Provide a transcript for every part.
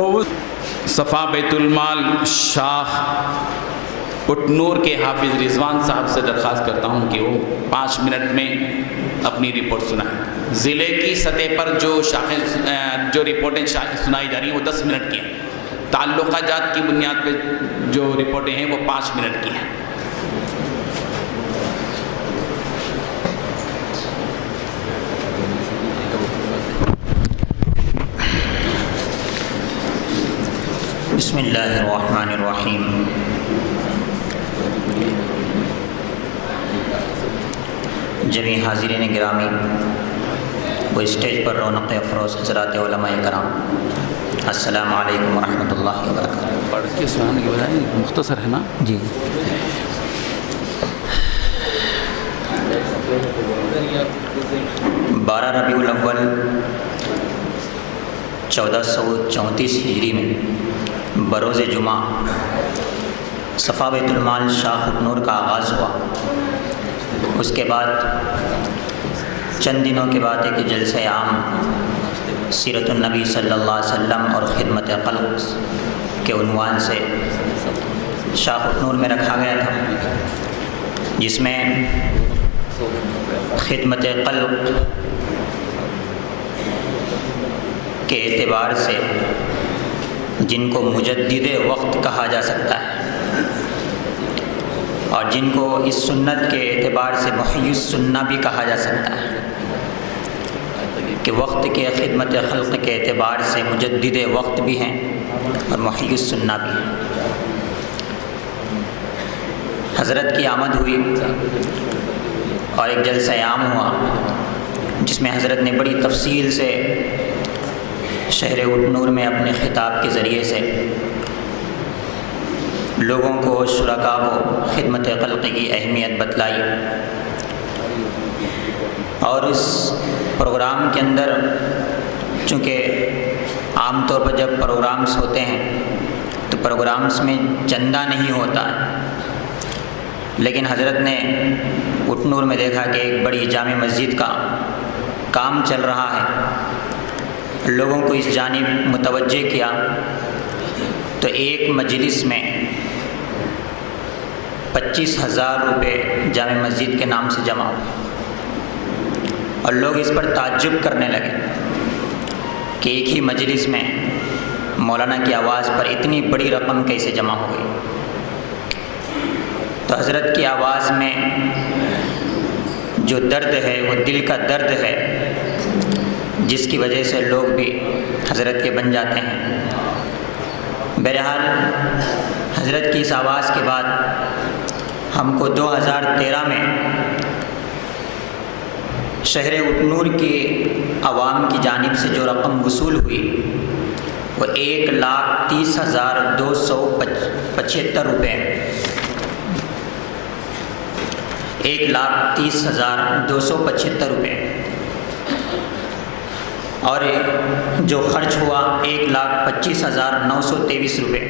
تو صفا بیت المال شاخ اٹنور کے حافظ رضوان صاحب سے درخواست کرتا ہوں کہ وہ 5 منٹ میں اپنی رپورٹ سنائیں. ضلع کی سطح پر جو رپورٹیں سنائی جا رہی ہیں وہ 10 منٹ کی ہیں. تعلقہ جات کی بنیاد پہ جو رپورٹیں ہیں وہ 5 منٹ کی ہیں. بسم اللہ الرحمن الرحیم. جمیع حاضرین گرامی و اسٹیج پر رونق افروز حضرات علماء کرام، السلام علیکم ورحمۃ اللہ وبرکاتہ. پڑھ کے سنانے کے بجائے مختصر ہے نا جی. بارہ ربیع الاول 1434 ہجری میں بروز جمعہ صفا بیت المال شاخ اٹنور کا آغاز ہوا. اس کے بعد چند دنوں کے بعد ایک جلسہ عام سیرت النبی صلی اللہ علیہ وسلم اور خدمت خلق کے عنوان سے شاخ اٹنور میں رکھا گیا تھا، جس میں خدمت خلق کے اعتبار سے جن کو مجدد وقت کہا جا سکتا ہے اور جن کو اس سنت کے اعتبار سے محیی السنہ بھی کہا جا سکتا ہے کہ وقت کے خدمت خلق کے اعتبار سے مجدد وقت بھی ہیں اور محیی السنہ بھی ہیں. حضرت کی آمد ہوئی اور ایک جلسہ عام ہوا جس میں حضرت نے بڑی تفصیل سے شہر اٹنور میں اپنے خطاب کے ذریعے سے لوگوں کو، شرکاء کو خدمت خلق کی اہمیت بتلائی. اور اس پروگرام کے اندر چونکہ عام طور پر جب پروگرامز ہوتے ہیں تو پروگرامز میں چندہ نہیں ہوتا ہے، لیکن حضرت نے اٹنور میں دیکھا کہ ایک بڑی جامع مسجد کا کام چل رہا ہے، لوگوں کو اس جانب متوجہ کیا تو ایک مجلس میں 25,000 روپے جامع مسجد کے نام سے جمع ہوئے اور لوگ اس پر تعجب کرنے لگے کہ ایک ہی مجلس میں مولانا کی آواز پر اتنی بڑی رقم کیسے جمع ہو گئی. تو حضرت کی آواز میں جو درد ہے وہ دل کا درد ہے، جس کی وجہ سے لوگ بھی حضرت کے بن جاتے ہیں. بہرحال حضرت کی اس آواز کے بعد ہم کو 2013 میں شہر اٹنور کی عوام کی جانب سے جو رقم وصول ہوئی وہ 1,30,275 روپے، 1,30,275 روپے، اور جو خرچ ہوا 1,25,923 روپے.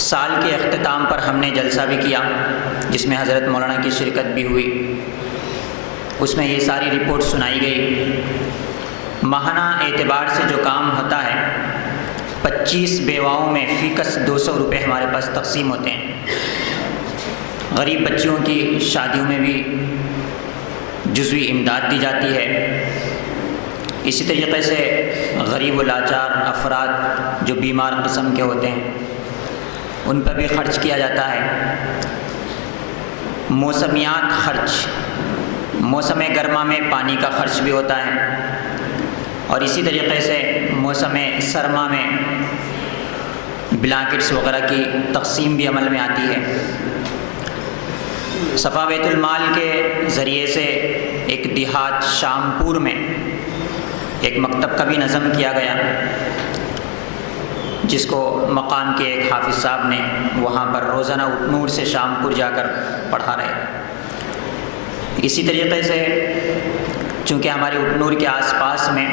سال کے اختتام پر ہم نے جلسہ بھی کیا جس میں حضرت مولانا کی شرکت بھی ہوئی. اس میں یہ ساری رپورٹ سنائی گئی. ماہانہ اعتبار سے جو کام ہوتا ہے 25 بیواؤں میں فی کس 200 روپے ہمارے پاس تقسیم ہوتے ہیں. غریب بچیوں کی شادیوں میں بھی جزوی امداد دی جاتی ہے. اسی طریقے سے غریب و لاچار افراد جو بیمار قسم کے ہوتے ہیں ان پر بھی خرچ کیا جاتا ہے. موسمیات خرچ، موسم گرما میں پانی کا خرچ بھی ہوتا ہے اور اسی طریقے سے موسم سرما میں بلانکٹس وغیرہ کی تقسیم بھی عمل میں آتی ہے. صفا بیت المال کے ذریعے سے ایک دیہات شامپور میں ایک مکتب کا بھی نظم کیا گیا جس کو مقام کے ایک حافظ صاحب نے وہاں پر روزانہ اٹنور سے شامپور جا کر پڑھا رہے. اسی طریقے سے چونکہ ہمارے اٹنور کے آس پاس میں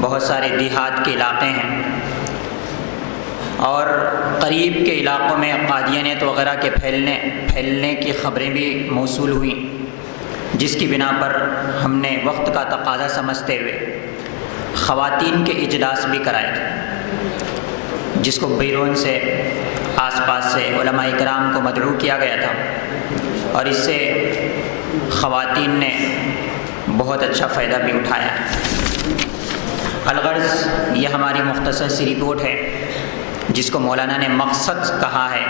بہت سارے دیہات کے علاقے ہیں اور قریب کے علاقوں میں قادیانیت وغیرہ کے پھیلنے کی خبریں بھی موصول ہوئیں، جس کی بنا پر ہم نے وقت کا تقاضا سمجھتے ہوئے خواتین کے اجلاس بھی کرائے تھے، جس کو بیرون سے آس پاس سے علماء کرام کو مدعو کیا گیا تھا، اور اس سے خواتین نے بہت اچھا فائدہ بھی اٹھایا۔ الغرض یہ ہماری مختصر سی رپورٹ ہے جس کو مولانا نے مقصد کہا ہے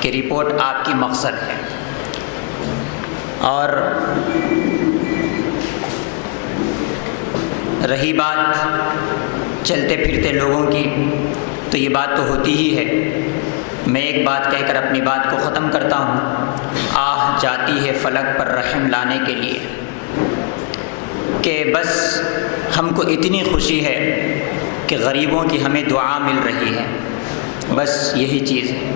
کہ رپورٹ آپ کی مقصد ہے۔ اور رہی بات چلتے پھرتے لوگوں کی، تو یہ بات تو ہوتی ہی ہے۔ میں ایک بات کہہ کر اپنی بات کو ختم کرتا ہوں۔ آہ جاتی ہے فلک پر رحم لانے کے لیے، کہ بس ہم کو اتنی خوشی ہے کہ غریبوں کی ہمیں دعا مل رہی ہے، بس یہی چیز ہے۔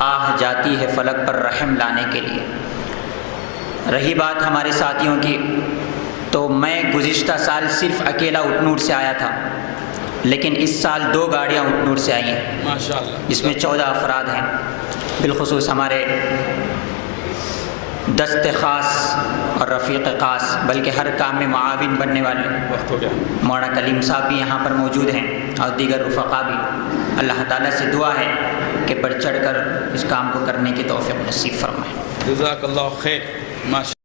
آہ جاتی ہے فلک پر رحم لانے کے لیے۔ رہی بات ہمارے ساتھیوں کی، تو میں گزشتہ سال صرف اکیلا اٹنور سے آیا تھا، لیکن اس سال 2 گاڑیاں اٹنور سے آئی ہیں، ماشاءاللہ، جس میں 14 افراد ہیں، بالخصوص ہمارے دست خاص اور رفیق خاص، بلکہ ہر کام میں معاون بننے والے وقت ہو گیا۔ مولانا کلیم صاحب بھی یہاں پر موجود ہیں، اور دیگر رفقا بھی۔ اللہ تعالیٰ سے دعا ہے کہ بڑھ چڑھ کر اس کام کو کرنے کی توفیق نصیب فرمائے۔ جزاک اللہ خیر، ماشاء